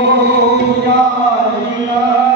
Oh, yeah, yeah.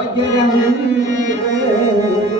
Bagheera Mere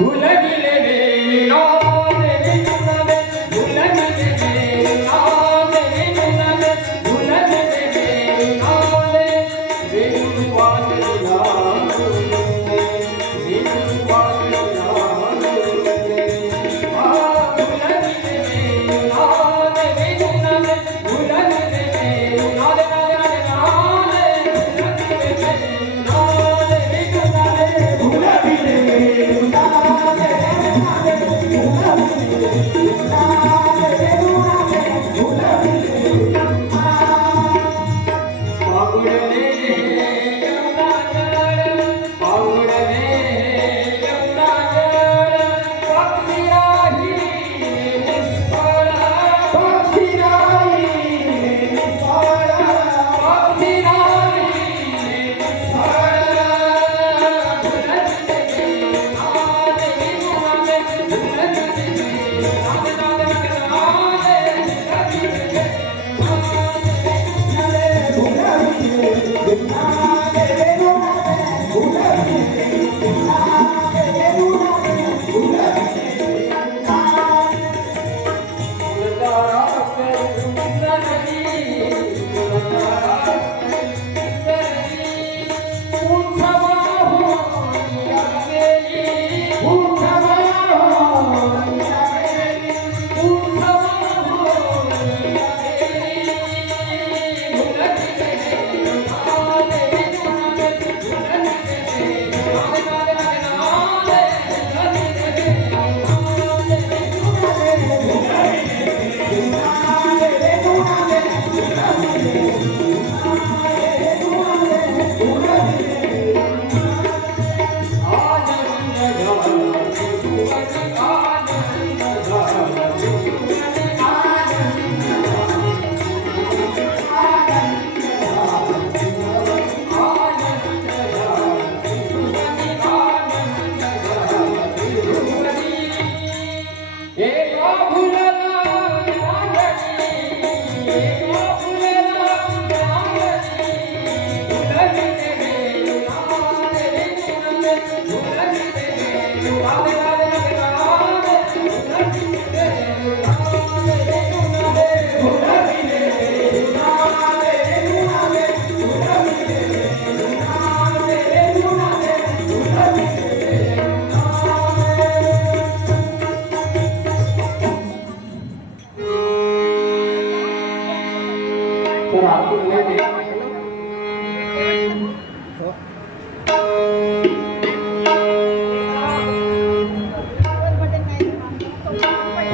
जी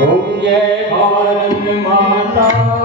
ओम जय भारत माता